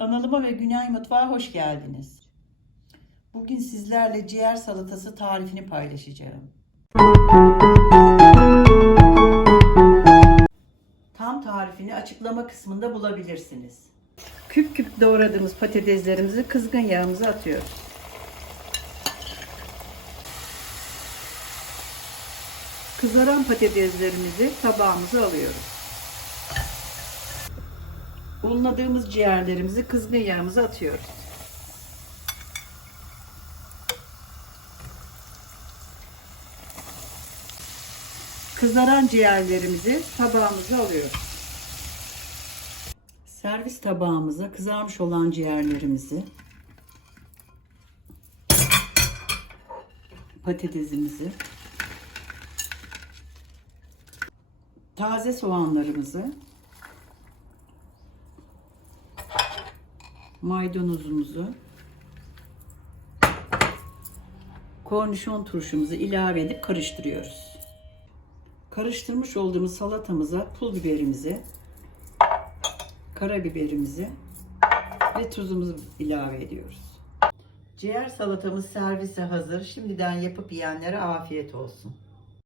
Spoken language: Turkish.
Kanalıma ve Günay Mutfağa hoş geldiniz. Bugün sizlerle ciğer salatası tarifini paylaşacağım. Tam tarifini açıklama kısmında bulabilirsiniz. Küp küp doğradığımız patateslerimizi kızgın yağımıza atıyoruz. Kızaran patateslerimizi tabağımıza alıyoruz. Unladığımız ciğerlerimizi kızgın yağımıza atıyoruz. Kızaran ciğerlerimizi tabağımıza alıyoruz. Servis tabağımıza kızarmış olan ciğerlerimizi patatesimizi taze soğanlarımızı maydanozumuzu kornişon turşumuzu ilave edip karıştırıyoruz. Karıştırmış olduğumuz salatamıza pul biberimizi, karabiberimizi ve tuzumuzu ilave ediyoruz. Ciğer salatamız servise hazır. Şimdiden yapıp yiyenlere afiyet olsun.